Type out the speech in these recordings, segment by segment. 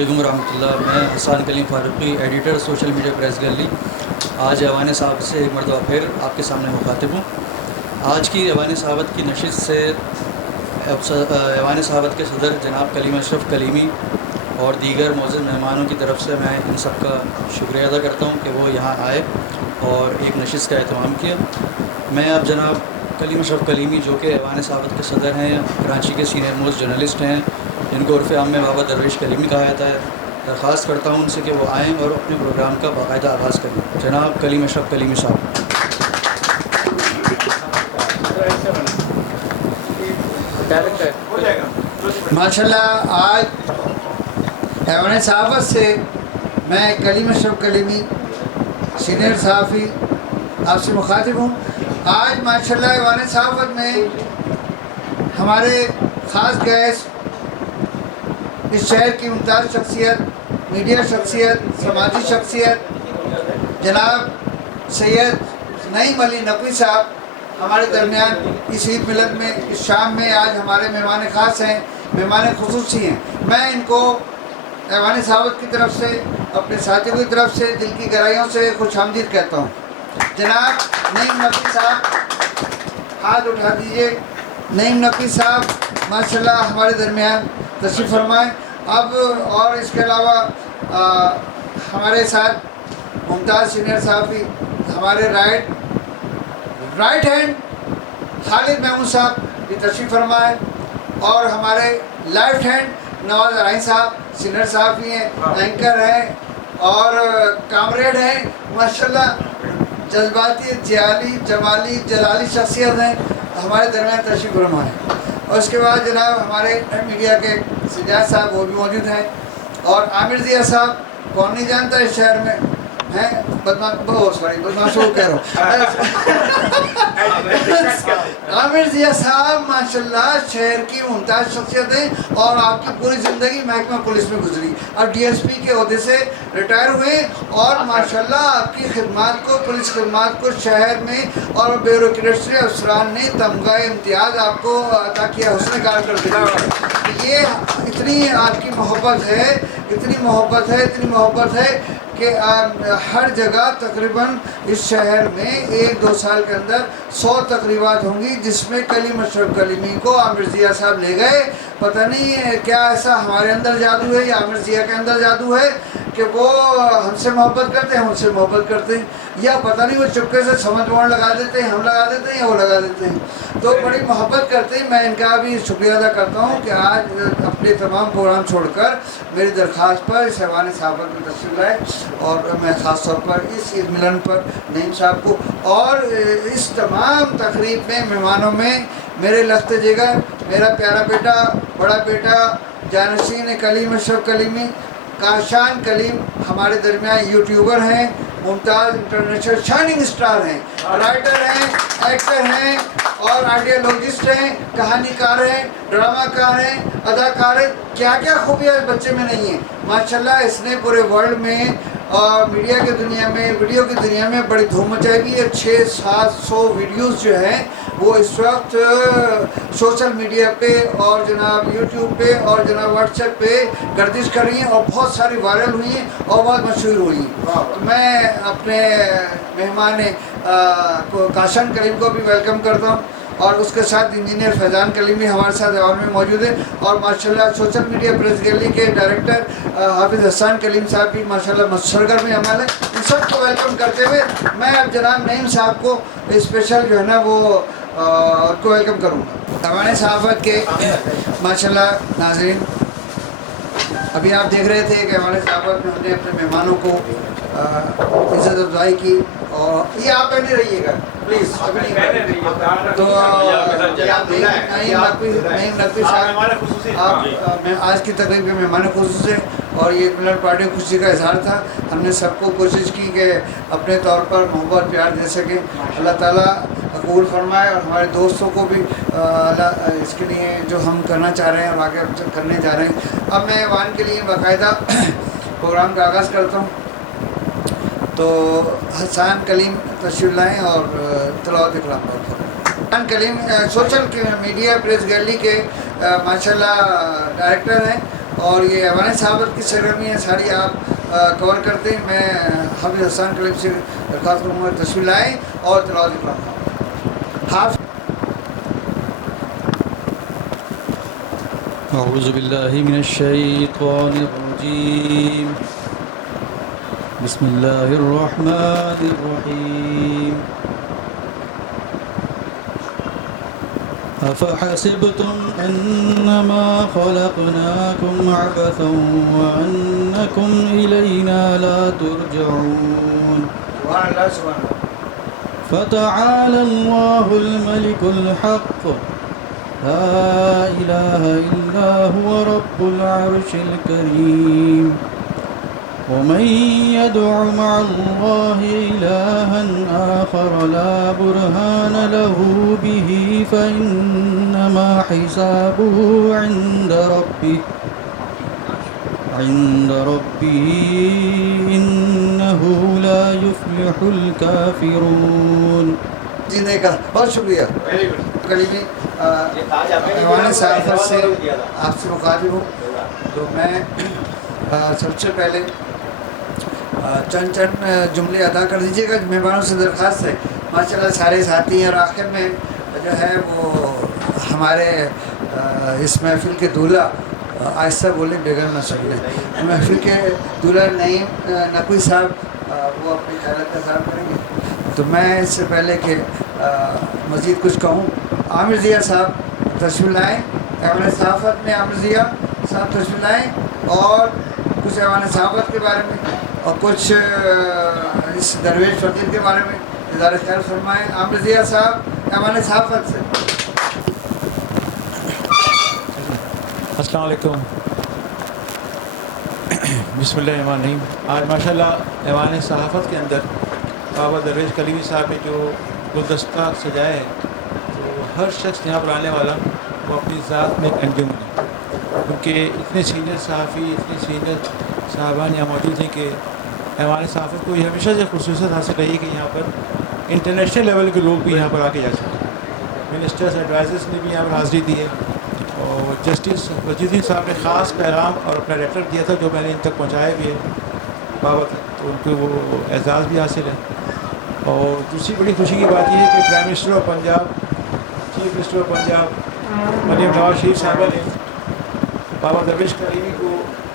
علیکم ورحمۃ اللہ۔ میں Hassan Kaleem Farooqui, editor social media press gallery, آج ایوان صحافت سے ایک مرتبہ پھر آپ کے سامنے مخاطب ہوں۔ آج کی ایوان صحافت کی نشست سے ایوان صحافت کے صدر جناب کلیم اشرف کلیمی اور دیگر معزز مہمانوں کی طرف سے میں ان سب کا شکریہ ادا کرتا ہوں کہ وہ یہاں آئے اور ایک نشست کا اہتمام کیا۔ میں اب جناب کلیم اشرف کلیمی، جو کہ ایوان صحافت کے صدر ہیں، کراچی کے سینئر موسٹ جرنلسٹ ہیں، جن کو عرف عام میں بابا درویش کلیمی کہا جاتا ہے، درخواست کرتا ہوں ان سے کہ وہ آئیں اور اپنے پروگرام کا باقاعدہ آغاز کریں۔ جناب کلیم اشرف کلیمی صاحب۔ ماشاء اللہ، آج ایوان صحافت سے میں کلیم اشرف کلیمی، سینئر صحافی، آپ سے مخاطب ہوں۔ آج ماشاء اللہ ایوان صحافت میں ہمارے خاص گیسٹ، اس شہر کی ممتاز شخصیت، میڈیا شخصیت، سماجی شخصیت جناب سید نعیم علی نقوی صاحب ہمارے درمیان اس عید ملن میں، اس شام میں آج ہمارے مہمان خاص ہیں، مہمان خصوصی ہیں۔ میں ان کو ایوان صحافت کی طرف سے، اپنے ساتھیوں کی طرف سے دل کی گہرائیوں سے خوش آمدید کہتا ہوں۔ جناب نعیم نقوی صاحب ہاتھ اٹھا دیجئے۔ نعیم نقوی صاحب ماشاء اللہ ہمارے درمیان تشریف فرمائیں۔ اب اور اس کے علاوہ ہمارے ساتھ ممتاز سینئر صحافی، ہمارے رائٹ ہینڈ خالد محمود صاحب بھی تشریف فرمائیں، اور ہمارے لیفٹ ہینڈ نواز ارائیں صاحب سینئر صحافی ہیں، اینکر ہیں اور کامریڈ ہیں، ماشاءاللہ جذباتی، جمالی جلالی شخصیت ہیں، ہمارے درمیان تشریف فرمائیں۔ اور اس کے بعد جناب ہمارے میڈیا کے سجاد صاحب وہ بھی موجود ہیں، اور عامر ضیاء صاحب، کون نہیں جانتا اس شہر میں ہیں، بدماشوں کہہ رہا ہوں عامر ضیاء صاحب ماشاءاللہ شہر کی ممتاز شخصیت ہیں، اور آپ کی پوری زندگی محکمہ پولیس میں گزری، اور ڈی ایس پی کے عہدے سے ریٹائر ہوئے، اور ماشاءاللہ آپ کی خدمات کو، پولیس خدمات کو شہر میں اور بیوروکریسی افسران نے تمغہ امتیاز آپ کو عطا کیا، حسن کارکردگی۔ یہ اتنی آپ کی محبت ہے، اتنی محبت ہے کہ ہر جگہ تقریباً اس شہر میں 1-2 سال کے اندر 100 تقریبات ہوں گی، جس میں کلیم اشرف کلیمی کو عامر ضیاء صاحب لے گئے۔ پتہ نہیں کیا ایسا ہمارے اندر جادو ہے یا عامر ضیاء کے اندر جادو ہے کہ وہ ہم سے محبت کرتے ہیں، ہم سے محبت کرتے ہیں، یا پتہ نہیں وہ چپکے سے سمجھ بانڈ لگا دیتے ہیں، ہم لگا دیتے ہیں یا وہ لگا دیتے ہیں، تو بڑی محبت کرتے ہیں۔ میں ان کا بھی شکریہ ادا کرتا ہوں کہ آج اپنے تمام پروگرام چھوڑ کر میری درخواست پر اس ایوان صحافت میں تشریف لائے، اور میں خاص طور پر اس عید ملن پر نعیم صاحب کو اور اس تمام تقریب میں مہمانوں میں میرے لخت جگر، میرا پیارا بیٹا، بڑا بیٹا، جانشین کلیم اشرف کلیمی، کاشان کلیم ہمارے درمیان یوٹیوبر ہیں، ممتاز انٹرنیشنل شائننگ اسٹار ہیں، رائٹر ہیں، ایکٹر ہیں اور آئیڈیالوجسٹ ہیں، کہانی کار ہیں، ڈرامہ کار ہیں، اداکار ہیں، کیا کیا خوبیاں اس بچے میں نہیں ہیں۔ ماشاءاللہ اس نے پورے ورلڈ میں اور میڈیا کی دنیا میں، ویڈیو کی دنیا میں بڑی دھوم مچائی ہوئی ہے۔ 600-700 ویڈیوز جو ہیں وہ اس وقت سوشل میڈیا پہ اور جناب یوٹیوب پہ اور جناب واٹس ایپ پہ گردش کر رہی ہیں، اور بہت ساری وائرل ہوئی ہیں اور بہت مشہور ہوئی ہیں۔ میں اپنے مہمان کاشان کلیم کو بھی ویلکم کرتا ہوں، اور اس کے ساتھ انجینئر فیضان کلیم بھی ہمارے ساتھ ایوان میں موجود ہے، اور ماشاءاللہ سوشل میڈیا پریس گیلری کے ڈائریکٹر حافظ حسان کلیم صاحب بھی ماشاءاللہ سرگرم عمل ہے۔ ان سب کو ویلکم کرتے ہوئے میں اب جناب نعیم صاحب کو اسپیشل جو ہے نا وہ کو ویلکم کروں گا۔ ایوان صحافت کے ماشاءاللہ ناظرین، ابھی آپ دیکھ رہے تھے کہ ایوان صحافت میں ہم نے اپنے مہمانوں کو عزت افزائی کی، اور یہ آپ پہنے رہیے گا پلیز، تو نعیم نقوی صاحب آپ آج کی تقریب کے مہمان خصوص ہیں، اور یہ ملن پارٹی خوشی کا اظہار تھا۔ ہم نے سب کو کوشش کی کہ اپنے طور پر محبت پیار دے سکیں، اللہ تعالیٰ قبول فرمائے، اور ہمارے دوستوں کو بھی اللہ اس کے لیے جو ہم کرنا چاہ رہے ہیں اور آگے کرنے جا رہے ہیں۔ اب میں ایوان کے لیے باقاعدہ پروگرام کا آغاز کرتا ہوں، تو حسان کلیم تشریف لائیں اور تلاوت کلام پر۔ حسان کلیم سوشل میڈیا پریس گیلری کے ماشاءاللہ ڈائریکٹر ہیں، اور یہ ایوان صحابت کی سرگرمیاں ساری آپ کور کرتے ہیں. میں حافظ حسان کلیم سے درخواست کروں گا تشریف لائیں اور تلاوت کریں. حافظ اعوذ باللہ من الشیطان الرجیم بسم اللہ الرحمن الرحیم افحسبتم انما خلقناکم عبثا وانکم الینا لا ترجعون سبحان اللہ سبحان اللہ. فتعالى الله الملك الحق لا إله إلا هو رب العرش الكريم ومن يدع مع الله إلها آخر لا برهان له به فإنما حسابه عند ربه إنه لا يفلح الكافرون. جینے کا بہت شکریہ. کلیمی ایوان صحافت سے آپ سے مخاطب ہوں. تو میں سب سے پہلے چند جملے ادا کر دیجیے گا. مہمانوں سے درخواست ہے ماشاء اللہ سارے ساتھی ہیں اور آخر میں جو ہے وہ ہمارے اس محفل کے دولہا آہستہ بولے بغیر نہ سکتے. محفل کے دولہا نعیم نقوی صاحب وہ اپنی خیرات کا اظہار کریں گے. تو میں اس سے پہلے کہ مزید کچھ کہوں عامر ضیاء صاحب تشریف لائیں. ایوان صحافت میں عامر ضیاء صاحب تشریف لائیں اور کچھ ایوان صحافت کے بارے میں اور کچھ اس درویش فقیر کے بارے میں اظہار خیر فرمائیں. عامر ضیاء صاحب ایوان صحافت سے. السلام علیکم. بسم اللہ الرحمن الرحیم. آج ماشاء اللہ ایوان صحافت کے اندر بابا درویش کلیمی صاحب نے جو گلدستہ سجایا ہے تو ہر شخص یہاں پر آنے والا وہ اپنی ذات میں ایک انجم ہے. کیونکہ اتنے سینئر صحافی اتنے سینئر صاحبان یہاں موجود ہیں کہ ایوان صحافت کو یہ ہمیشہ سے خصوصیت حاصل رہی ہے کہ یہاں پر انٹرنیشنل لیول کے لوگ بھی یہاں پر آ کے جا سکتے ہیں. منسٹرز ایڈوائزرز نے بھی یہاں پر حاضری دی ہے اور جسٹس وزیر الدین صاحب نے خاص پیغام اور اپنا لیٹر دیا تھا جو میں نے ان تک پہنچایا بھی ہے بابا تک. تو ان کو وہ اعزاز بھی حاصل ہے. اور دوسری بڑی خوشی کی بات یہ ہے کہ prime minister of Punjab chief minister of Punjab Maryam Nawaz Sharif صاحبہ نے بابا درویش کلیمی کو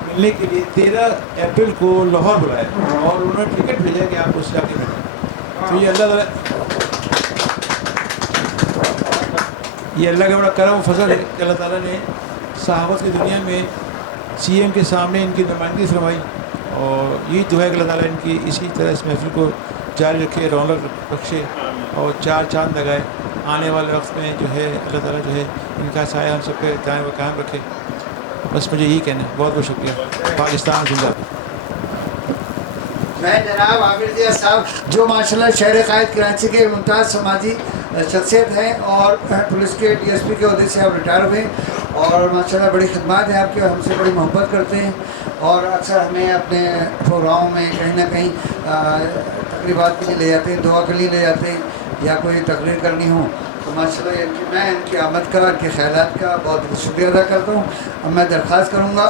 ملنے کے لیے 13 اپریل کو لاہور بلایا اور انہوں نے ٹکٹ بھیجا کہ آپ اس جا کے ملیں. تو یہ اللہ کا بڑا کرم و فضل ہے کہ اللہ تعالیٰ نے صحافت کی دنیا میں سی ایم کے سامنے ان کی نمائندگی فرمائی. اور یہی دعا ہے کہ اللہ تعالیٰ ان کی اسی طرح اس محفل کو جاری رکھے, رونق بخشے اور چار چاند لگائے. آنے والے وقت میں جو ہے اللہ تعالیٰ جو ہے ان کا سایہ ہم سب کے دائیں و قائم رکھے. بس مجھے یہی کہنا ہے. بہت بہت شکریہ. پاکستان زندہ. میں جناب عامر ضیاء صاحب جو ماشاءاللہ شہر قائد کراچی کے ممتاز سماجی شخصیت ہیں اور پولیس کے ڈی ایس پی کے عہدے سے آپ ریٹائر ہوئے اور ماشاءاللہ بڑی خدمات ہیں آپ کی اور ہم سے بڑی محبت کرتے ہیں اور اکثر ہمیں اپنے پروگراموں میں کہیں نہ کہیں تقریبات کے لیے لے جاتے ہیں, دعا کے لیے لے جاتے ہیں یا کوئی تقریر کرنی ہو تو ماشاءاللہ میں ان کی آمد کا ان کے خیالات کا بہت بہت شکریہ ادا کرتا ہوں. اب میں درخواست کروں گا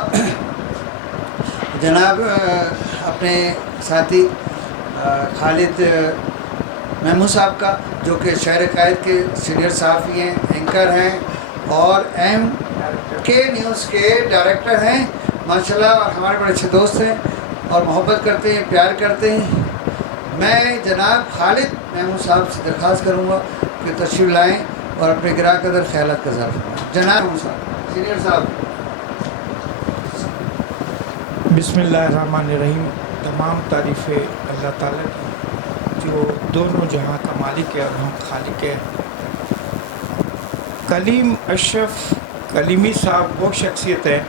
جناب اپنے ساتھی خالد محمود صاحب کا جو کہ شہر قائد کے سینئر صحافی ہیں, اینکر ہیں اور ایم کے نیوز کے ڈائریکٹر ہیں ماشاءاللہ اور ہمارے بڑے اچھے دوست ہیں اور محبت کرتے ہیں, پیار کرتے ہیں. میں جناب خالد محمود صاحب سے درخواست کروں گا کہ تشریف لائیں اور اپنے گراہ قدر خیالات کا اظہار فرمائیں. جناب محمود صاحب سینئر صاحب. بسم اللہ الرحمن الرحیم. تمام تعریفیں اللہ تعالیٰ کی جو دونوں جہاں کا مالک ہے اور ہم خالق ہے. کلیم اشرف کلیمی صاحب وہ شخصیت ہے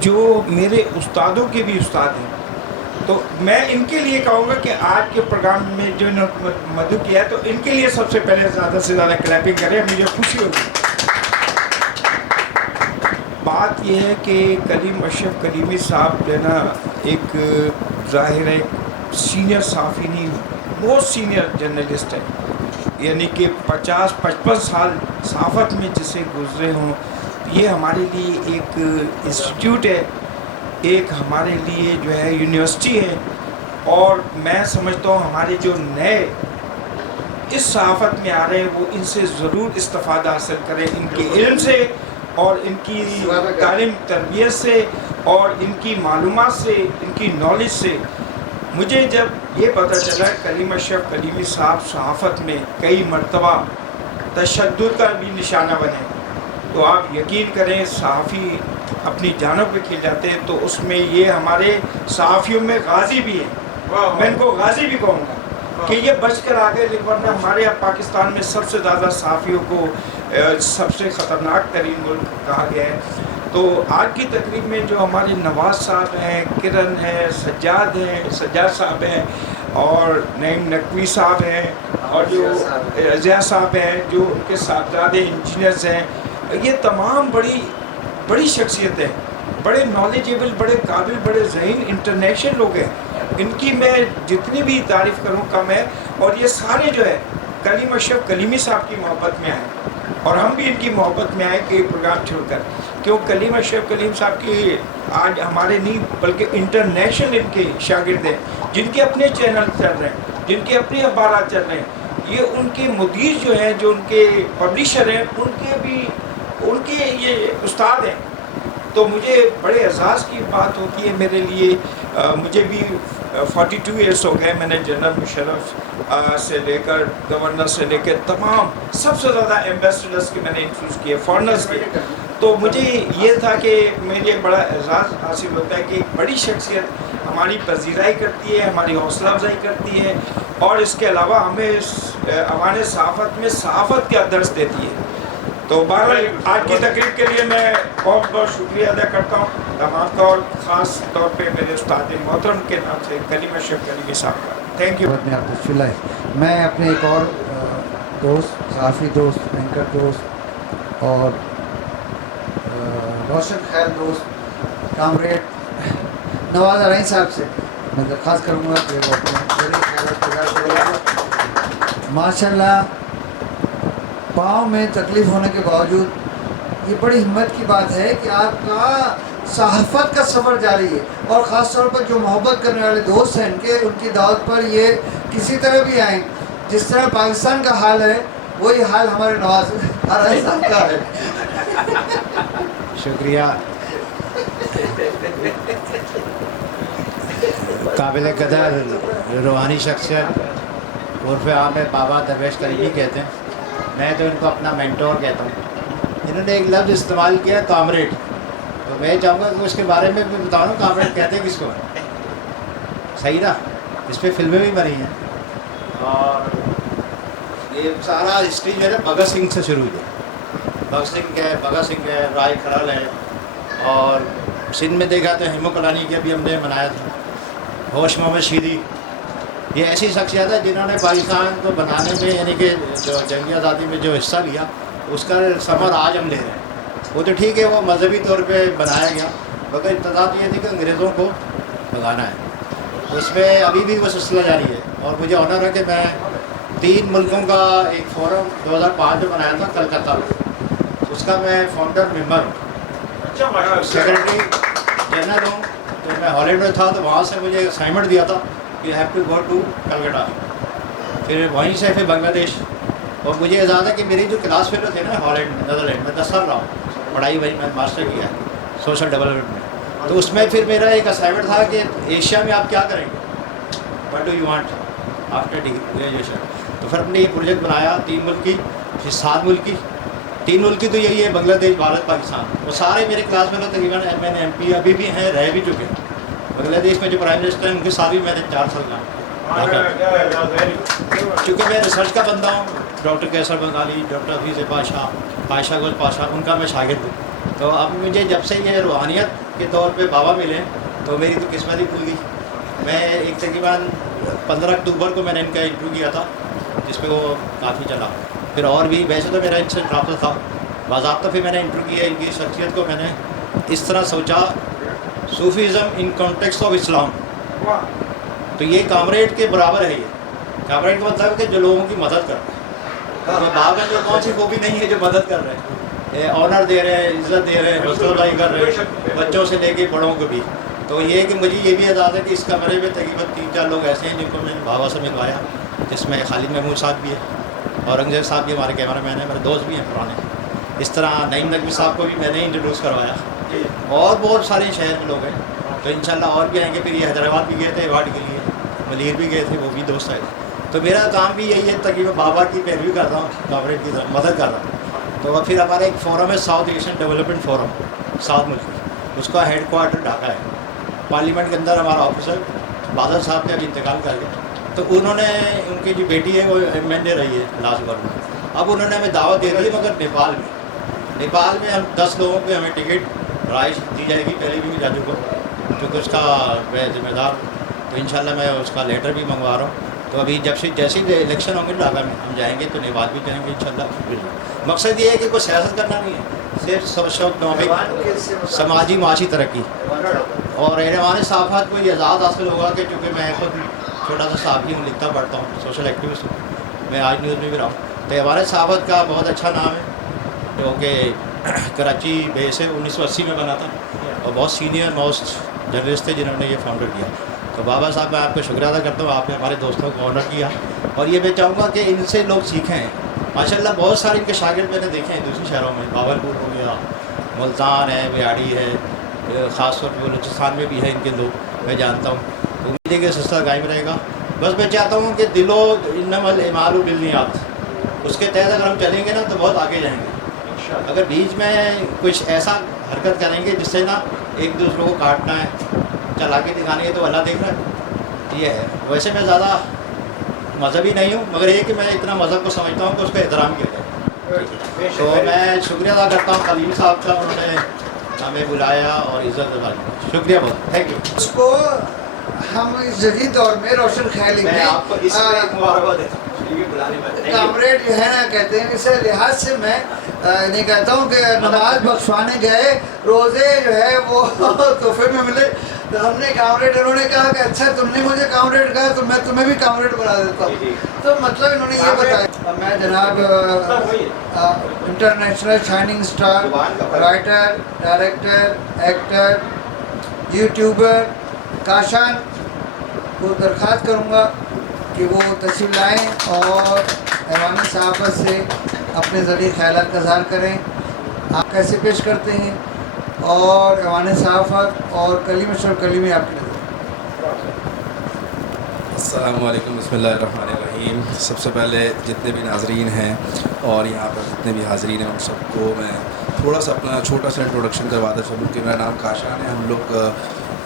جو میرے استادوں کے بھی استاد ہیں. تو میں ان کے لیے کہوں گا کہ آج کے پروگرام میں جو مدعو کیا ہے تو ان کے لیے سب سے پہلے زیادہ سے زیادہ کلیپنگ کریں, مجھے خوشی ہوگی. بات یہ ہے کہ کلیم اشرف کلیمی صاحب جو ہے نا ایک ظاہر ہے سینئر صحافی نہیں, بہت سینئر جرنلسٹ ہے. یعنی کہ 50-55 سال صحافت میں جسے گزرے ہوں, ये हमारे लिए एक इंस्टीट्यूट है, एक हमारे लिए जो है यूनिवर्सिटी है, और मैं समझता हूँ हमारे जो नए इस सहाफ़त में आ रहे हैं वो इनसे ज़रूर इस्तिफ़ादा हासिल करें, इनके इल्म से और इनकी तालीम तरबियत से और इनकी मालूमात से, इनकी नॉलेज से। मुझे जब ये पता चला कलीम अशरफ कलीमी साहब सहाफ़त में कई मरतबा तशद्दुद का भी निशाना बने, तो आप यकीन करें सहाफ़ी अपनी जानों पे खिल जाते हैं। तो उसमें ये हमारे सहाफ़ियों में गाजी भी है, मैं इनको गाजी भी कहूँगा कि ये बच कर आ गए, लेकिन वरना हमारे यहाँ पाकिस्तान में सबसे ज़्यादा सहाफ़ियों को सबसे ख़तरनाक तरीन मुल्क कहा गया है। तो आज की तकरीब में जो हमारे नवाज़ साहब हैं, किरण है, सज्जाद साहब हैं और नईम नकवी साहब हैं और जो ज़िया साहब हैं, जो उनके साहबजादे इंजीनियर्स हैं, ये तमाम बड़ी शख्सियतें हैं, बड़े नॉलेजेबल, बड़े काबिल, बड़े ज़हीन, इंटरनेशनल लोग हैं। इनकी मैं जितनी भी तारीफ़ करूँ कम है। और ये सारे जो है कलीम अशरफ कलीमी साहब की मोहब्बत में आए और हम भी इनकी मोहब्बत में आए कि प्रोग्राम छोड़कर, क्यों कलीम अशरफ कलीम साहब की आज हमारे नहीं बल्कि इंटरनेशनल इनके शागिर्द हैं, जिनके अपने चैनल चल रहे हैं, जिनके अपने अखबार चल रहे हैं। ये उनके मुदीर जो हैं, जो उनके पब्लिशर हैं, उनके ये उस्ताद हैं। तो मुझे बड़े एजाज़ की बात होती है मेरे लिए। मुझे भी 42 ईयर्स हो गए, मैंने जनरल मुशर्रफ से लेकर गवर्नर से लेकर तमाम सबसे ज़्यादा एम्बेसडर्स के मैंने इंट्रोड्यूस किए, फॉरनर्स के। तो मुझे ये था कि मुझे बड़ा एजाज़ हासिल होता है कि एक बड़ी शख्सियत हमारी पजीराई करती है, हमारी हौसला अफजाई करती है और इसके अलावा हमें हमारे सहाफ़त में सहाफ़त का दर्स देती है। तो बहरहाल आज की तकरीब के लिए मैं बहुत बहुत शुक्रिया अदा करता हूँ तमाम का, और ख़ास तौर पे मेरे उस्ताद मोहतरम के नाम से कलीम अशरफ कलीमी साहब का थैंक यू। में आपको फिलहाल मैं अपने एक और दोस्त, सहाफ़ी दोस्त, एंकर दोस्त और रोशन खैर दोस्त कामरेड नवाज़ अरैन साहब से मैं दरख्वास्त करूँगा कि वो अपने माशाल्लाह पाँव में तकलीफ़ होने के बावजूद ये बड़ी हिम्मत की बात है कि आपका सहाफ़त का सफ़र जारी है, और ख़ास तौर पर जो मोहब्बत करने वाले दोस्त हैं इनके, उनकी दावत पर ये किसी तरह भी आएँ। जिस तरह पाकिस्तान का हाल है वही हाल हमारे नवाज़ अरैन साहब का है। शुक्रिया। काबिल कदर रूहानी शख्सियत उर्फ़ आम में बाबा दरवेश करीमी कहते हैं, मैं तो इनको अपना मेंटोर कहता हूँ। इन्होंने एक लफ्ज़ इस्तेमाल किया कामरेड, तो मैं चाहूँगा कि उसके बारे में भी बताऊँ कामरेड कहते हैं किसको। सही ना, इस पर फिल्में भी बनी हैं और ये सारा हिस्ट्री जो है ना भगत सिंह से शुरू हुई है। भगत सिंह है, राय खड़ल है, और सिंध में देखा तो हिमो कलानी के भी हमने मनाया था, होश मोहम्मद शीरी। ये ऐसी शख्सियत है जिन्होंने पाकिस्तान को बनाने में, यानी कि जो जंगी आज़ादी में जो हिस्सा लिया, उसका समर आज हम ले रहे हैं। वो तो ठीक है, वो मजहबी तौर पे बनाया गया, मगर इब्तदा तो ये थी कि अंग्रेज़ों को भगाना है। उसमें अभी भी वो सिलसिला जारी है और मुझे ऑनर है कि मैं 3 मुल्कों का एक फोरम 2005 में बनाया था कलकत्ता में, उसका मैं फाउंडर मेंबर हूँ, सेक्रेटरी जनरल हूँ। जब मैं हॉलैंड में था तो वहाँ से मुझे असाइनमेंट दिया था you have to go to Calcutta, फिर वहीं से फिर बांग्लादेश। और मुझे याद है कि मेरी जो क्लास फेलो थे ना हॉलैंड में, नदरलैंड में 10 साल रहा हूँ पढ़ाई, वही मैंने मास्टर किया है सोशल डेवलपमेंट में। तो उसमें फिर मेरा एक असाइनमेंट था कि एशिया में आप क्या करेंगे, what do you want after graduation. तो फिर हमने ये प्रोजेक्ट बनाया 3 मुल्क की, फिर 7 मुल्क की। 3 मुल्क की तो यही है, बांग्लादेश, भारत, पाकिस्तान। वो सारे मेरे क्लास में तकरीबन MN MP अभी भी हैं, रह भी चुके हैं। बांग्लादेश में जो प्राइम मिनिस्टर हैं उनके साथ भी मैंने 4 साल रहा। चूँकि मैं रिसर्च का बंदा हूँ, डॉक्टर कैसर बंगाली, डॉक्टर हफीज़ पाशा, आयशा गुल पाशा, उनका मैं शागिर्द हूँ। तो अब मुझे जब से ये रूहानियत के तौर पे बाबा मिले तो मेरी तो किस्मत ही खुल गई। मैं एक तकरीबन 15 अक्टूबर को मैंने इनका इंटरव्यू किया था, जिसमें वो काफ़ी चला। फिर और भी, वैसे तो मेरा इनसे रब्ता था बाज़ाब्ता, फिर मैंने इंटरव्यू किया। इनकी शख्सियत को मैंने इस तरह सोचा, Sufism in context of Islam. तो ये कामरेड के बराबर है। ये कामरेड का मतलब है कि जो लोगों की मदद करता है। तो बाबा में जो कौन सी खूबी नहीं है जो मदद कर रहे हैं। ऑनर दे रहे हैं, इज़्ज़त दे रहे हैं, हौसला अफजाई कर रहे हैं बच्चों से लेके बड़ों को भी। तो ये है कि मुझे ये भी याद है कि इस कमरे में तकरीबन 3-4 लोग ऐसे हैं जिनको मैंने बाबा से मिलवाया, जिसमें खालिद महमूद साहब भी है, औरंगजेब साहब भी हमारे कैमरा मैन हैं, मेरे दोस्त भी हैं पुराने। इस तरह नईम नकवी साहब को भी मैंने इंट्रोड्यूस करवाया, और बहुत सारे शहर में लोग हैं। तो इंशाल्लाह और भी आएंगे। फिर ये हैदराबाद भी गए थे अवार्ड के लिए, मलीर भी गए थे, वो भी दोस्त आए। तो मेरा काम भी यही है तकरीबन बाबा की पैरवी कर रहा हूँ, कॉमरेड की मदद कर रहा हूँ। तो फिर हमारा एक फोरम है, साउथ एशियन डेवलपमेंट फोरम, 7 मुल्क, उसका हेड क्वार्टर ढाका है। पार्लियामेंट के अंदर हमारा ऑफिसर बादल साहब ने अभी इंतकाल कर गए, तो उन्होंने, उनकी जो बेटी है वो MNA रही है लास्ट गवर्नमेंट। अब उन्होंने हमें दावत दे दी है, मगर नेपाल में हम 10 लोगों को हमें टिकट राइश दी जाएगी, पहले भी जा चुका हूँ, क्योंकि उसका मैं जिम्मेदार। तो इंशाल्लाह मैं उसका लेटर भी मंगवा रहा हूँ। तो अभी जैसे ही इलेक्शन होंगे ढाका में हम जाएंगे, तो नेपाल भी जाएंगे इंशाल्लाह। मकसद ये है कि कोई सियासत करना नहीं है, सिर्फ सोशल समाजी माशी तरक्की। और रहमान सहाफ़त को ये एजाज़ हासिल होगा कि चूँकि मैं खुद छोटा सा सहाफ़ी हूँ, लिखता पढ़ता हूँ, सोशल एक्टिविस्ट हूँ, मैं आज न्यूज़ में भी रहा हूँ। तो रहमान सहाफ़त का बहुत अच्छा नाम है, जो कि कराची बेस है, 1980 में बना था, और बहुत सीनियर मोस्ट जर्नलिस्ट थे जिन्होंने ये फाउंडर किया। तो बाबा साहब मैं आपका शुक्रिया अदा करता हूँ, आपने हमारे दोस्तों को ऑनर किया, और ये मैं चाहूँगा कि इनसे लोग सीखें। माशाल्लाह बहुत सारे इनके शागिर्द मैंने देखे हैं दूसरे शहरों में, बावलपुर हो गया, मुल्तान है, बिहाड़ी है, ख़ास तौर पर बलूचिस्तान में भी है इनके लोग, मैं जानता हूँ। उम्मीद है कि सिलसिला कायम रहेगा। बस मैं चाहता हूँ कि दिलो इन्नमल इमालु बिन्नियात, उसके तहत अगर हम चलेंगे ना तो बहुत आगे जाएंगे। अगर बीच में कुछ ऐसा हरकत करेंगे जिससे ना एक दूसरे को काटना है, चला के दिखानी है, तो अल्लाह देख रहा है। ये है, वैसे मैं ज़्यादा मजहबी नहीं हूँ, मगर ये कि मैं इतना मज़हब को समझता हूँ कि उसका एहतराम किया जाए। तो मैं शुक्रिया अदा करता हूँ कलीम साहब का, उन्होंने हमें बुलाया और इज़्ज़त अदा की, शुक्रिया बहुत, थैंक यू। उसको हम इस जदीद दौर में रोशन ख्याली मैं में आपको इसमें मुबारकबाद देता हूँ बुलाने में। कामरेड जो है ना, कहते हैं, इस लिहाज से मैं नहीं कहता हूँ कि नमाज बख्शवाने गए, रोज़े जो है वो तोहफे में मिले। तो हमने कामरेड, उन्होंने कहा कि अच्छा तुमने मुझे कामरेड कहा तो मैं तुम्हें भी कामरेड बना देता हूँ। तो मतलब इन्होंने ये बताया। मैं जनाब international shining star, writer, director, actor, YouTuber Kashan को दरख्वास्त करूँगा कि वो तशरीफ़ लाएँ और रहमान सहाफ़त से अपने ज़रिए ख़यालात का इज़हार करें। आप कैसे पेश करते हैं, और रहमान सहाफ़त और कलीम शर कलीमी आपकी नज़र। अस्सलामु अलैकुम, बिस्मिल्लाहिर्रहमानिर्रहीम। सबसे पहले जितने भी नाज़रीन हैं और यहाँ पर जितने भी हाज़रीन हैं उन सबको मैं थोड़ा सा अपना छोटा सा इंट्रोडक्शन करवाता चलूँ कि मेरा नाम काशान है। हम लोग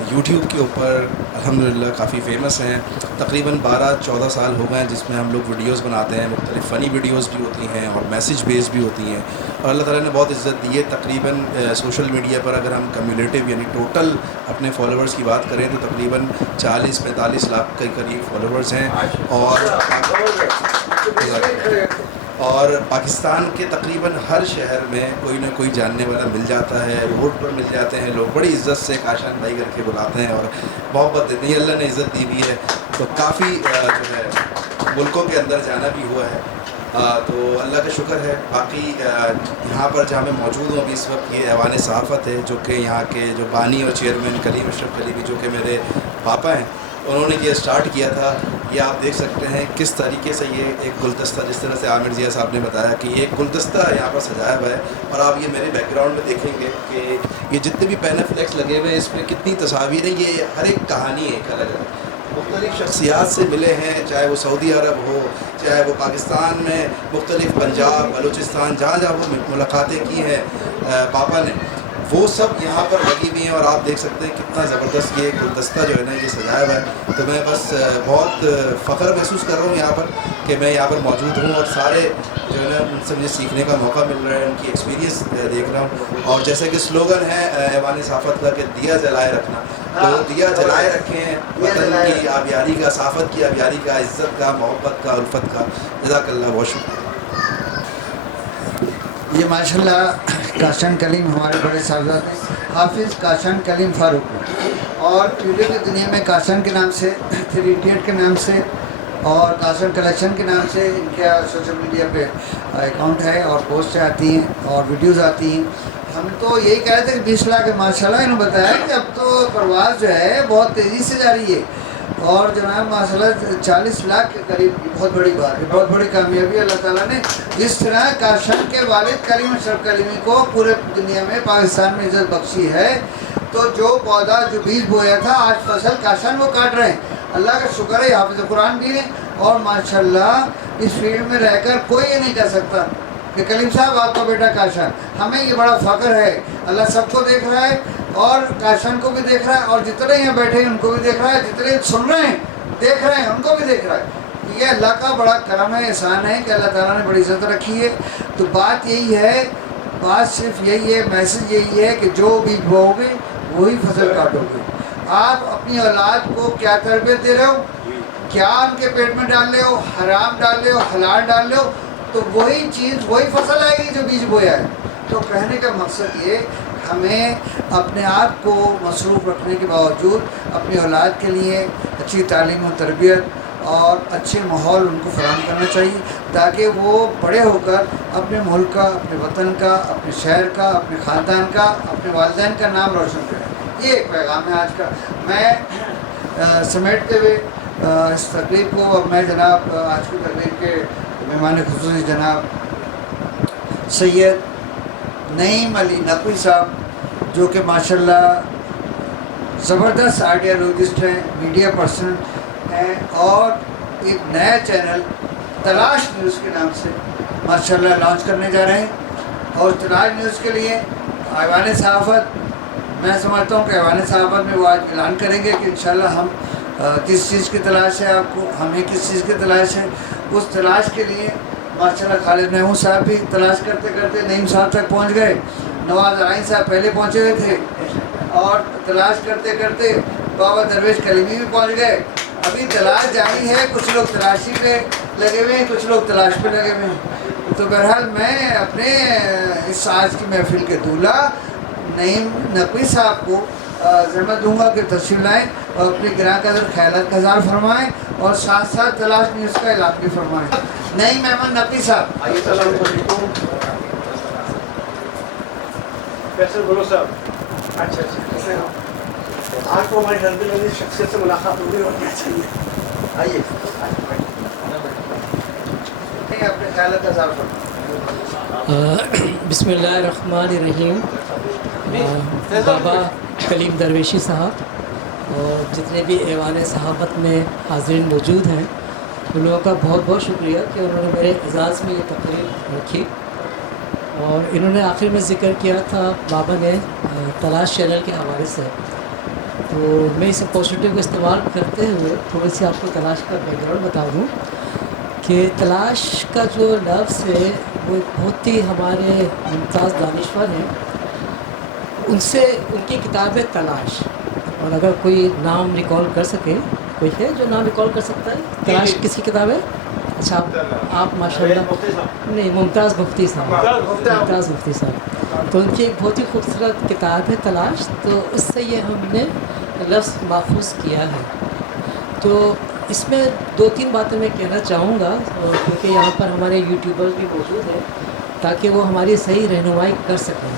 यूट्यूब के ऊपर अल्हम्दुलिल्लाह काफ़ी फ़ेमस हैं। तकरीबन 12-14 साल हो गए हैं जिसमें हम लोग वीडियोस बनाते हैं, मुख्तलिफ़ फ़नी वीडियोस भी होती हैं और मैसेज बेस्ड भी होती हैं, और अल्लाह ताला ने बहुत इज़्ज़त दी है। तकरीबन सोशल मीडिया पर अगर हम कम्युलेटिव यानी टोटल अपने फॉलोअर्स की बात करें तो तकरीबन 40-45 लाख के करीब फॉलोअर्स हैं, और पाकिस्तान के तकरीबन हर शहर में कोई ना कोई जानने वाला मिल जाता है, रोड पर मिल जाते हैं लोग, बड़ी इज़्ज़त से काशान भाई करके बुलाते हैं और मोहब्बत देते हैं। अल्लाह ने इज़्ज़त दी हुई है, तो काफ़ी जो है मुल्कों के अंदर जाना भी हुआ है, तो अल्लाह का शुक्र है। बाकी यहाँ पर जहाँ मैं मौजूद हूँ अभी इस वक्त, ये ऐवान सहाफ़त है, जो कि यहाँ के जो बानी और चेयरमैन कलीम अशरफ कलीमी, जो कि मेरे पापा हैं, उन्होंने ये स्टार्ट किया था। ये आप देख सकते हैं किस तरीके से ये एक गुलदस्ता, जिस तरह से आमिर जिया साहब ने बताया कि ये एक गुलदस्ता यहाँ पर सजाया हुआ है, और आप ये मेरे बैकग्राउंड में देखेंगे कि ये जितने भी पैनाफ्लेक्स लगे हुए हैं इसमें कितनी तस्वीरें, ये हर एक कहानी है, एक अलग अलग मुख्तलिफ़ शख्सियात से मिले हैं, चाहे वो सऊदी अरब हो, चाहे वो पाकिस्तान में मुख्तलिफ़ पंजाब, बलूचिस्तान, जहाँ जहाँ वो मुलाकातें की हैं पापा ने, वो सब यहाँ पर लगी हुई हैं। और आप देख सकते हैं कितना ज़बरदस्त ये गुलदस्ता जो है ना ये सजाया हुआ है। तो मैं बस बहुत फ़ख्र महसूस कर रहा हूँ यहाँ पर कि मैं यहाँ पर मौजूद हूँ, और सारे जो है ना उनसे मुझे सीखने का मौका मिल रहा है, उनकी एक्सपीरियंस देख रहा हूँ। और जैसे कि स्लोगन है ऐवान सहाफ़त का कि दिया जलाए रखना, तो दिया जलाए रखें वतन की आबियारी का, सहाफ़त की आबियारी का, इज़्ज़त का, मोहब्बत का, उल्फत का। जज़ाकल्लाह, बहुत शुक्रिया। ये माशाल्लाह काशान कलीम हमारे बड़े साहबजादे हाफिज़ काशान कलीम फारूक, और वीडियो की दुनिया में काशान के नाम से, 3 इडियट के नाम से اور कासन कलेक्शन के नाम से इनका सोशल मीडिया पे अकाउंट है और पोस्ट आती हैं और वीडियोस आती हैं। हम तो यही कह रहे थे कि 20 लाख है, माशाल्लाह इन्होंने बताया कि अब तो परवाज़ जो है बहुत तेज़ी से जा रही है और जनाब माशाल्लाह 40 लाख के करीब बहुत बड़ी बात है, बहुत बड़ी कामयाबी अल्लाह ताला ने जिस तरह काशन के वालिद कलीम अशरफ कलीमी को पूरे दुनिया में पाकिस्तान में इज़्ज़त बख्शी है। तो जो पौधा जो बीज बोया था आज फसल काशन वो काट रहे हैं। अल्लाह का शुक्र है, हाफिज़ कुरान भी है और माशाल्लाह इस फील्ड में रहकर कोई ये नहीं कह सकता कि कलीम साहब आपका बेटा काशन। हमें ये बड़ा फ़ख्र है, अल्लाह सबको देख रहा है और काशन को भी देख रहा है और जितने यहाँ बैठे हैं उनको भी देख रहा है, जितने सुन रहे हैं देख रहे हैं उनको भी देख रहा है। ये अल्लाह का बड़ा करम है, एहसान है कि अल्लाह ताला ने बड़ी इज़्ज़त रखी है। तो बात यही है, बात सिर्फ यही है, मैसेज यही है कि जो बीज बोओगे वही फसल काटोगे। आप अपनी औलाद को क्या तरबियत दे रहे हो, क्या उनके पेट में डाल रहे हो, हराम डाल रहे हो, हलाल डाल रहे हो, तो वही चीज़ वही फसल आएगी जो बीज बोया है। तो कहने का मकसद ये, हमें अपने आप को मसरूफ़ रखने के बावजूद अपनी औलाद के लिए अच्छी तालीम और तरबियत और अच्छे माहौल उनको फराहम करना चाहिए ताकि वो बड़े होकर अपने मुल्क का, अपने वतन का, अपने शहर का, अपने ख़ानदान का, अपने वालिदैन का नाम रोशन करें। ये एक पैगाम है आज का। मैं समेटते हुए इस तकरीब को, अब मैं जनाब आज की तकरीब के मेहमान खुसूसी जनाब सैयद नईम अली नकवी साहब जो कि माशाल्लाह ज़बरदस्त आइडियोलॉजिस्ट हैं, मीडिया पर्सन हैं और एक नया चैनल तलाश न्यूज़ के नाम से माशाल्लाह लॉन्च करने जा रहे हैं। और तलाश न्यूज़ के लिए ऐवान सहाफ़त, मैं समझता हूँ कि ऐवान सहाफ़त में वो आज ऐलान करेंगे कि इंशाल्लाह हम किस चीज़ की तलाश है आपको, हमें किस चीज़ की तलाश है। उस तलाश के लिए माशाल्लाह खालिद महमूद साहब भी तलाश करते करते नईम साहब तक पहुँच गए, नवाज़ अराइन साहब पहले पहुँचे हुए थे और तलाश करते करते बाबा दरवेश कलीमी भी पहुँच गए। अभी तलाश जारी है, कुछ लोग तलाशी पे लगे हुए हैं, कुछ लोग तलाश पे लगे हुए हैं। तो बहरहाल मैं अपने इस आज की महफिल के दूल्हा नईम नकवी साहब को ज़हमत दूंगा कि तशरीफ़ लाएँ और अपनी गिरां कदर ख़यालात का इज़हार फरमाएँ और साथ साथ तलाश न्यूज़ का ऐलान भी फरमाएँ। नईम अहमद नकवी साहब, कैसे बोलो साहब? अच्छा कैसे हो? आज तो हमारी रंग बिरंगी शख्सियत से मुलाकात हो गई और क्या चाहिए। आइए अपने ख़यालात का इज़हार फरमाएँ। बिस्मिल्लाहिर्रहमानिर्रहीम। बाबा कलीम दरवेशी साहब और जितने भी ऐवान सहाफ़त में हाज़रीन मौजूद हैं उन लोगों का बहुत बहुत शुक्रिया कि उन्होंने मेरे एजाज़ में ये तकरीर रखी। और इन्होंने आखिर में ज़िक्र किया था बाबा ने तलाश चैनल के हवाले से, तो मैं इस अपॉर्चुनिटी को इस्तेमाल करते हुए थोड़ी सी आपको तलाश का बैकग्राउंड बता दूँ कि तलाश का जो लफ्ज़ है वो बहुत ही हमारे मुमताज़ दानिश्वर हैं, उनसे उनकी किताब है तलाश। और अगर कोई नाम रिकॉल कर सके, कोई है जो नाम रिकॉल कर सकता है? तलाश किसकी किताब है? अच्छा आप माशाल्लाह, नहीं मुमताज़ मुफ्ती साहब, मुमताज़ मुफ्ती साहब, तो उनकी एक बहुत ही खूबसूरत किताब है तलाश। तो उससे ये हमने लफ्ज़ माखूज़ किया है। तो इसमें 2-3 बातें मैं कहना चाहूँगा क्योंकि यहाँ पर हमारे यूट्यूबर भी मौजूद हैं ताकि वो हमारी सही रहनुमाई कर सकें।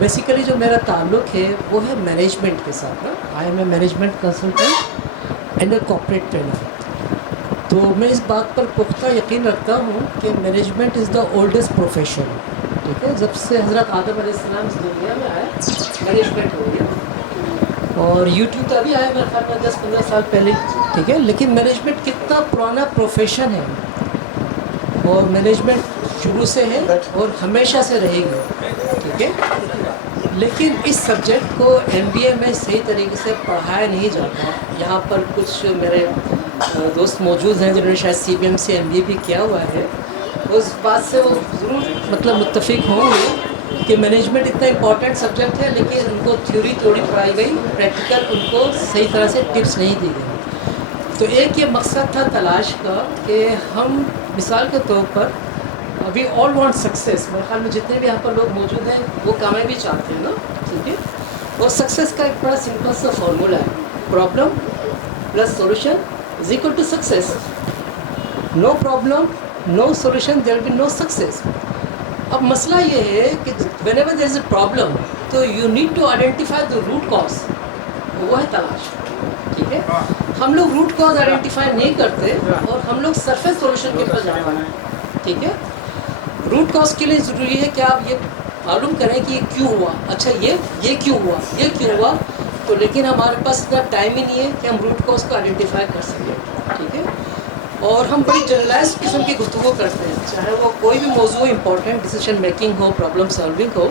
बेसिकली जो मेरा ताल्लुक़ है वो है मैनेजमेंट के साथ। I am a management consultant and a corporate trainer. तो मैं इस बात पर पुख्ता यकीन रखता हूँ कि management is the oldest profession. ठीक है, जब से हज़रत आदम अलैहिस्सलाम इस दुनिया में आए मैनेजमेंट हो गया और यूट्यूब तो अभी आया मेरे ख्याल में 10-15 साल पहले। ठीक है, लेकिन मैनेजमेंट कितना पुराना प्रोफेशन है और मैनेजमेंट शुरू से है और हमेशा से रहेगी। ठीक है, लेकिन इस सब्जेक्ट को MBA में सही तरीके से पढ़ाया नहीं जाता। यहाँ पर कुछ मेरे दोस्त मौजूद हैं जिन्होंने शायद CBM से MBA भी किया हुआ है, उस बात से वो ज़रूर मतलब मुत्तफ़िक होंगे कि मैनेजमेंट इतना इम्पॉर्टेंट सब्जेक्ट है लेकिन उनको थ्योरी थोड़ी पढ़ाई गई, प्रैक्टिकल उनको सही तरह से टिप्स नहीं दी गई। तो एक ये मकसद था तलाश का कि हम मिसाल के तौर पर अभी ऑल वांट सक्सेस, मेरे ख्याल में जितने भी यहाँ पर लोग मौजूद हैं वो कामयाबी चाहते हैं ना। ठीक है, और सक्सेस का एक बड़ा सिंपल सा फार्मूला है, problem plus solution is equal to success. No problem, no solution, there will be no success. اب مسئلہ یہ ہے کہ whenever there is a problem تو you need to identify the root cause. وہ ہے تلاش. ٹھیک ہے, ہم لوگ روٹ کاز آئیڈینٹیفائی نہیں کرتے اور ہم لوگ سرفیس سولوشن کے اوپر جانے والے ہیں. ٹھیک ہے, روٹ کاز کے لیے ضروری ہے کہ آپ یہ معلوم کریں کہ یہ کیوں ہوا. اچھا یہ کیوں ہوا, یہ کیوں ہوا, تو لیکن ہمارے پاس اتنا ٹائم ہی نہیں ہے کہ ہم روٹ کاز کو آئیڈینٹیفائی کر سکیں. ٹھیک ہے, اور ہم بڑی جنرلائز قسم کی گفتگو کرتے ہیں, چاہے وہ کوئی بھی موضوع امپورٹنٹ ڈیسیشن میکنگ ہو, پرابلم سالونگ ہو,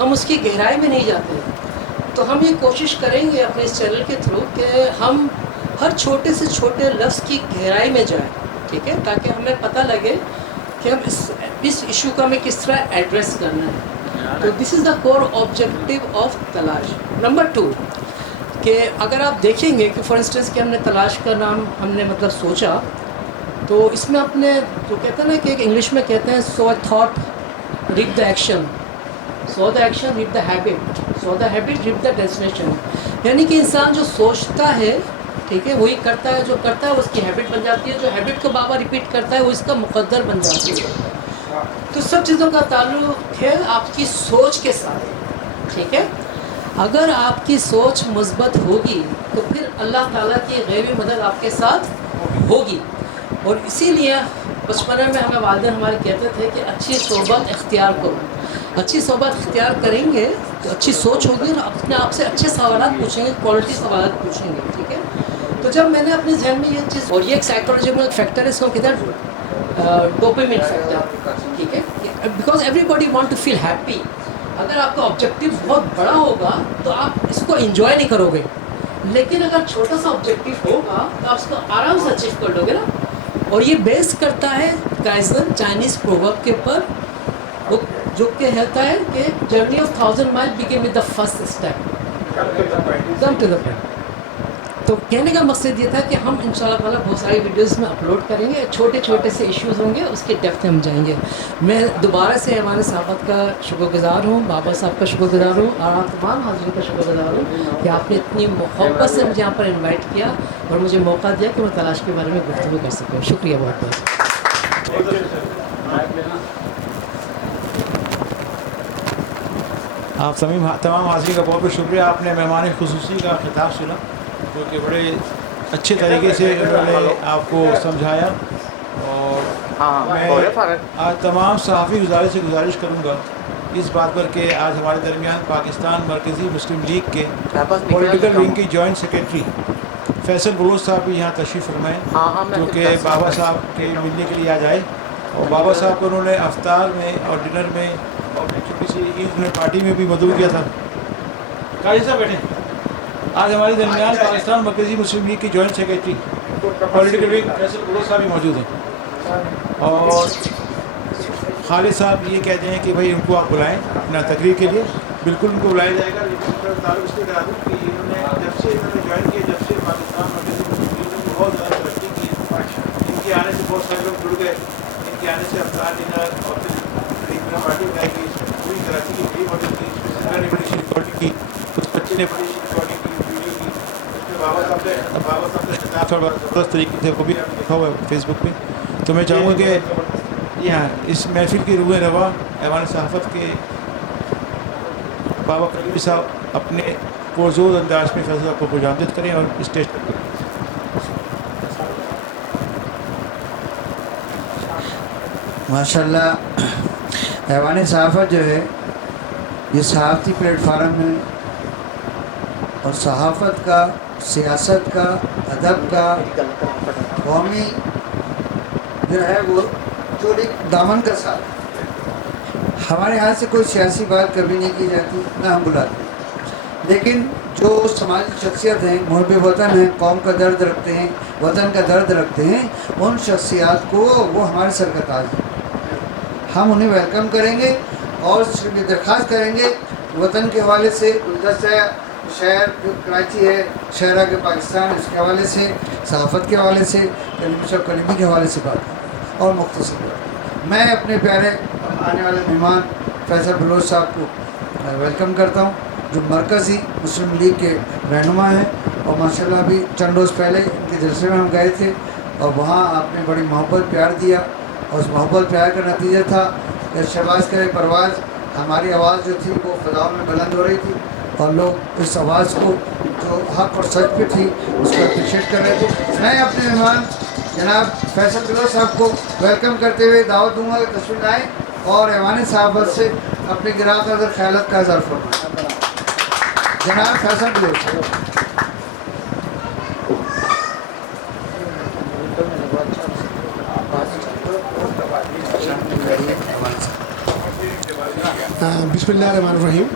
ہم اس کی گہرائی میں نہیں جاتے ہیں. تو ہم یہ کوشش کریں گے اپنے اس چینل کے تھرو کہ ہم ہر چھوٹے سے چھوٹے لفظ کی گہرائی میں جائیں. ٹھیک ہے, تاکہ ہمیں پتہ لگے کہ ہم اس ایشو کا ہمیں کس طرح ایڈریس کرنا ہے. تو دس از دا کور آبجیکٹیو آف تلاش. نمبر 2 کہ اگر آپ دیکھیں گے کہ فار انسٹنس کہ ہم نے تلاش کا نام ہم نے مطلب سوچا, تو اس میں اپنے جو کہتے ہیں نا کہ انگلش میں کہتے ہیں sow thought reap the action, sow the action reap the habit, sow the habit reap the destination. یعنی کہ انسان جو سوچتا ہے, ٹھیک ہے, وہی کرتا ہے, جو کرتا ہے اس کی ہیبٹ بن جاتی ہے, جو ہیبٹ کو بار بار ریپیٹ کرتا ہے وہ اس کا مقدر بن جاتی ہے. تو سب چیزوں کا تعلق ہے آپ کی سوچ کے ساتھ. ٹھیک ہے, اگر آپ کی سوچ مثبت ہوگی تو پھر اللہ تعالیٰ کی غیبی مدد آپ کے ساتھ ہوگی. اور اسی لیے بچپنے میں ہمیں والدین ہمارے کہتے تھے کہ اچھی صحبت اختیار کرو. اچھی صحبت اختیار کریں گے تو اچھی سوچ ہوگی اور اپنے آپ سے اچھے سوالات پوچھیں گے, کوالٹی سوالات پوچھیں گے. ٹھیک ہے, تو جب میں نے اپنے ذہن میں یہ چیز, اور یہ ایک سائیکولوجیکل فیکٹر ہے, اس کو کہتے ہیں ڈوپامین فیکٹر. ٹھیک ہے, because everybody want to feel happy. اگر آپ کا آبجیکٹیو بہت بڑا ہوگا تو آپ اس کو انجوائے نہیں کرو گے, لیکن اگر چھوٹا سا آبجیکٹیو ہوگا تو آپ اس کو آرام سے اچیو کر لو گے نا. اور یہ بیس کرتا ہے کائزن چائنیز پروورب کے اوپر, جو کہتا ہے کہ journey of 1000 mile begin with the first step, come to the point. تو کہنے کا مقصد یہ تھا کہ ہم انشاءاللہ تعالیٰ بہت ساری ویڈیوز میں اپلوڈ کریں گے, چھوٹے چھوٹے سے ایشوز ہوں گے, اس کی ڈیپتھ میں ہم جائیں گے. میں دوبارہ سے ہمارے صحابت کا شکر گزار ہوں, بابا صاحب کا شکر گزار ہوں, اور آپ تمام حاضرین کا شکر گزار ہوں کہ آپ نے اتنی محبت سے مجھے یہاں پر انوائٹ کیا اور مجھے موقع دیا کہ میں تلاش کے بارے میں گفتگو کر سکوں. شکریہ بہت بہت. آپ تمام حاضرین کا بہت بہت شکریہ. آپ نے مہمان خصوصی کا خطاب سنا جو کہ بڑے اچھے طریقے سے انہوں نے آپ کو سمجھایا. اور میں آج تمام صحافی سے گزارش کروں گا اس بات پر کہ آج ہمارے درمیان پاکستان مرکزی مسلم لیگ کے پولیٹیکل ونگ کی جوائنٹ سیکریٹری فیصل بلوچ صاحب بھی یہاں تشریف فرمائیں, جو کہ بابا صاحب کے ملنے کے لیے آ جائے. اور بابا صاحب کو انہوں نے افطار میں اور ڈنر میں اور چھوٹی سی عید میں پارٹی میں بھی مدعو کیا تھا. قاضی صاحب بیٹھے. آج ہمارے درمیان پاکستان مرکزی مسلم لیگ کی joint secretary political wing Faisal Baloch صاحب بھی موجود ہیں. اور خالد صاحب یہ کہتے ہیں کہ بھائی ان کو آپ بلائیں اپنا تقریر کے لیے. بالکل ان کو بلایا جائے گا, لیکن تعلق اس کے کرا دوں کہ انہوں نے جب سے جوائن کیا, جب سے پاکستان مرکزی مسلم لیگ نے بہت زیادہ ترقی کی ہے. ان کے آنے سے بہت سارے لوگ جڑ گئے. ان کے آنے سے افطار ڈنر اور پھر ایک پارٹی بنائی گئی, پوری کراچی کی بڑی مدد کی, اس میں سرکار نے بڑی سی ریکارڈنگ کی, اس بچے نے بڑی سی ریکارڈنگ کی, ویڈیو کی. اس میں بابا صاحب نے خطاب تھوڑا زبردست طریقے سے وہ بھی دیکھا ہوا ہے فیس بک پہ. تو میں چاہوں گا کہ یہاں اس محفل کی روح رواں ایوان صحافت کے بابا کلیم صاحب اپنے پرزور انداز میں فیصلہ کو پرجامدت کریں اور اسٹیج پر کریں. ماشاءاللہ ایوان صحافت جو ہے یہ صحافتی پلیٹ فارم ہے, اور صحافت کا, سیاست کا, ادب کا, قومی جو ہے وہ چوری دامن کا ساتھ. ہمارے یہاں سے کوئی سیاسی بات کبھی نہیں کی جاتی, نہ ہم بلاتے, لیکن جو سماجی شخصیت ہیں, محب وطن ہیں, قوم کا درد رکھتے ہیں, وطن کا درد رکھتے ہیں, ان شخصیات کو وہ ہمارے سر کا تاج ہیں. ہم انہیں ویلکم کریں گے اور صرف درخواست کریں گے وطن کے حوالے سے, گلدستہ شہر جو کراچی ہے, شہرہ کے پاکستان, اس کے حوالے سے, صحافت کے حوالے سے, کلیم صاحب کلیمی کے حوالے سے بات کریں اور مختصر بات. میں اپنے پیارے آنے والے مہمان فیصل بلوچ صاحب کو ویلکم کرتا ہوں, جو مرکزی مسلم لیگ کے رہنما ہیں, اور ماشاءاللہ ابھی چند روز پہلے ان کی जलसे में हम गए थे और वहाँ आपने बड़ी मोहब्बत प्यार दिया और उस मोहब्बत प्यार का नतीजा था कि शहबाज का परवाज़ हमारी आवाज़ जो थी वो फ़िज़ाओं में बुलंद हो रही थी और लोग इस आवाज़ को जो हक़ और सच पे थी उसको अप्रिशिएट कर रहे थे। मैं अपने मेहमान जनाब फैसल बिलोच साहब को वेलकम करते हुए दावत दूँगा कि तशरीफ़ लाएँ और ऐवान सहाबत से अपनी गिरा कदर ख्यालत का इज़हार फरमाएं। जनाब फैसल बिलोच। बिस्मिल्लाहिर्रहमानिर्रहीम।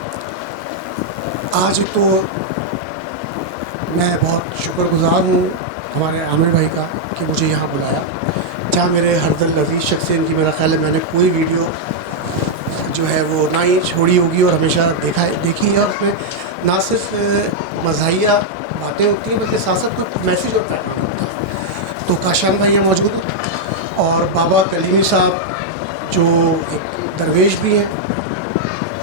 आज तो मैं बहुत शुक्रगुज़ार हूँ हमारे आमिर भाई का कि मुझे यहाँ बुलाया। जहाँ मेरे हरदल लजीज़ शख्स हैं, इनकी मेरा ख्याल है मैंने कोई वीडियो जो है वो ना ही छोड़ी होगी और हमेशा देखी है और उसमें ना सिर्फ मज़ाहिया बातें होती हैं बल्कि साथ साथ कोई मैसेज और पैगाम होता है। तो काशान भाई यहाँ मौजूद हैं और बाबा कलीमी साहब जो एक दरवेश भी हैं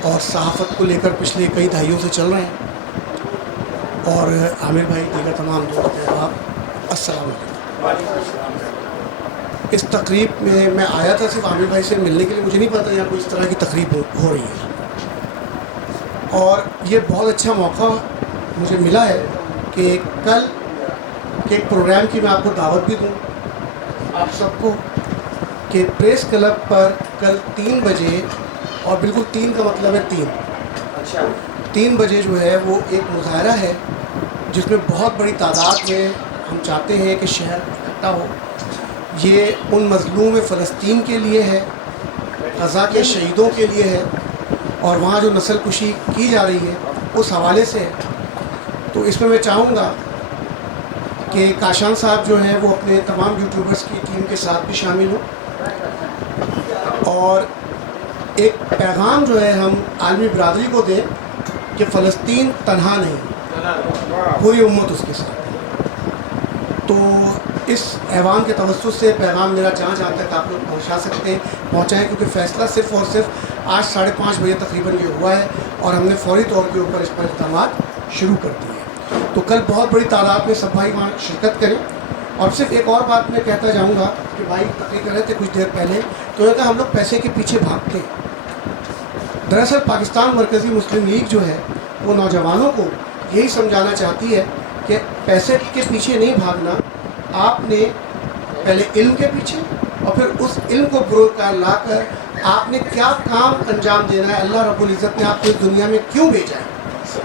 और सहाफ़त को लेकर पिछले कई दहाइयों से चल रहे हैं, और आमिर भाई दीगर तमाम दोस्त अहबाब, अस्सलाम वालेकुम। इस तकरीब में मैं आया था सिर्फ आमिर भाई से मिलने के लिए, मुझे नहीं पता यहाँ कोई इस तरह की तकरीब हो रही है और ये बहुत अच्छा मौका मुझे मिला है कि कल के एक प्रोग्राम की मैं आपको दावत भी दूँ आप सबको कि प्रेस क्लब पर कल 3 बजे, और बिल्कुल 3 का मतलब है 3 बजे जो है वो एक मुजाहरा है जिसमें बहुत बड़ी तादाद में हम चाहते हैं कि शहर इकट्ठा हो। ये उन मज़लूम फ़लस्तीन के लिए है, ग़ज़ा के शहीदों के लिए है और वहाँ जो नस्ल कुशी की जा रही है उस हवाले से है। तो इसमें मैं चाहूँगा कि काशान साहब जो हैं वो अपने तमाम यूट्यूबर्स की टीम के साथ भी शामिल हों और एक पैगाम जो है हम आलमी बरादरी को दें कि फ़लस्तीन तन्हा नहीं, पूरी उम्मत उसके साथ है। तो इस ऐवान के तवज्जुह से पैगाम मेरा जहाँ तक आप लोग पहुँचा सकते हैं पहुँचाएँ, क्योंकि फ़ैसला सिर्फ़ और सिर्फ आज 5:30 बजे तकरीबन ये हुआ है और हमने फौरी तौर के ऊपर इस पर इक़दामात शुरू कर दिए। तो कल बहुत बड़ी तादाद में सब भाई वहाँ शिरकत करें। और सिर्फ एक और बात मैं कहता जाऊँगा कि भाई तकरीर कर रहे थे कुछ देर पहले, तो उन्होंने कहा हम लोग पैसे के पीछे भागते हैं। दरअसल पाकिस्तान मरकज़ी मुस्लिम लीग जो है वो नौजवानों को यही समझाना चाहती है कि पैसे के पीछे नहीं भागना, आपने पहले इल्म के पीछे और फिर उस इल्म को बुरोकार ला कर आपने क्या काम अंजाम देना है, अल्लाह रब्बुल इज़्ज़त ने आपको इस दुनिया में क्यों भेजा है,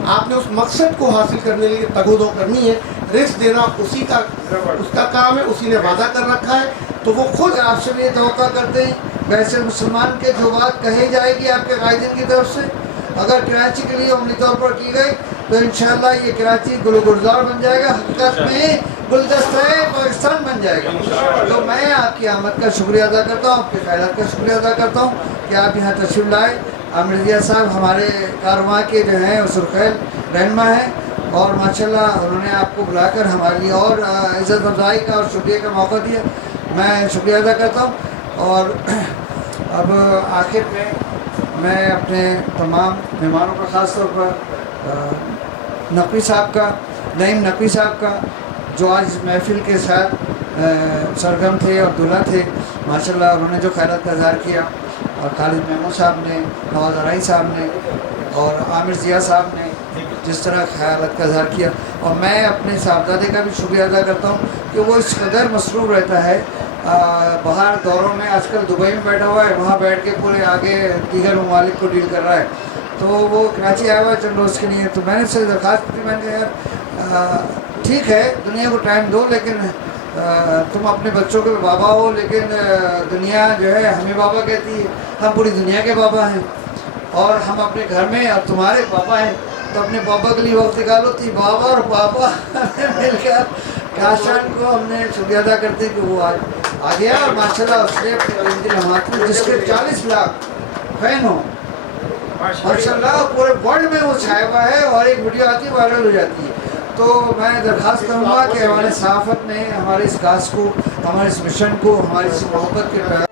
आपने उस मकसद को हासिल करने के लिए तगोदो करनी है। रिस्क देना उसी का उसका काम है, उसी ने वादा कर रखा है, तो वो खुद आपसे भी ये तवक्का करते हैं वैसे मुसलमान के जो बात कही जाएगी आपके कायदीन की तरफ से अगर कराची के लिए अमली तौर पर की गई तो इंशाअल्लाह ये कराची गुलगुलजार बन जाएगा, हकीकत में गुलदस्ता पाकिस्तान बन जाएगा। तो मैं आपकी आमद का शुक्रिया अदा करता हूँ, आपके ख्यालात का शुक्रिया अदा करता हूँ कि आप यहाँ तशरीफ़ लाए। आमिर जिया साहब हमारे कारवां के जो हैं सुरखैल रहनुमा हैं और माशाल्लाह उन्होंने आपको बुलाकर हमारे लिए और इज़्ज़त अफ़ज़ाई का और शुक्रिया का मौका दिया, मैं शुक्रिया अदा करता हूँ। और अब आखिर में मैं अपने तमाम मेहमानों का ख़ास तौर पर नकवी साहब का, नईम नकवी साहब का जो आज इस महफ़िल के साथ सरगम थे और दुल्हा थे, माशाल्लाह उन्होंने जो ख़ैरात का इज़हार किया, और खालिद महमूद साहब ने, नवाज़ अराई साहब ने और आमिर जिया साहब ने जिस तरह ख़यालत का इज़हार किया, और मैं अपने साहबजादे का भी शुक्रिया अदा करता हूँ कि वो इस कदर मसरूफ़ रहता है बाहर दौरों में, आजकल दुबई में बैठा हुआ है, वहाँ बैठ के पूरे आगे दीगर ममालिक को डील कर रहा है, तो वो कराची आया हुआ है चंद रोज़ के लिए। तो मैंने उससे दरख्वास्त की, मैंने कहा यार ठीक है दुनिया को टाइम दो, लेकिन तुम अपने बच्चों के बाबा हो, लेकिन दुनिया जो है हमें बाबा कहती है, हम पूरी दुनिया के बाबा हैं और हम अपने घर में और तुम्हारे पापा हैं, तो अपने पापा के लिए वक्त निकालो। थी बाबा और पापा मिलकर काशान को हमने शुक्रिया अदा करते कि वो आज आ गया और माशाल्लाह उसने अपने लम्हात में जिसके 40 लाख फैन हो माशाल्लाह पूरे वर्ल्ड में वो छाया हुआ है और एक वीडियो आती है वायरल हो जाती है। तो मैं दरख्वास्त करूँगा कि हमारे सहाफ़त में हमारे इस काज को, हमारे इस मिशन को, हमारी इस मोहब्बत के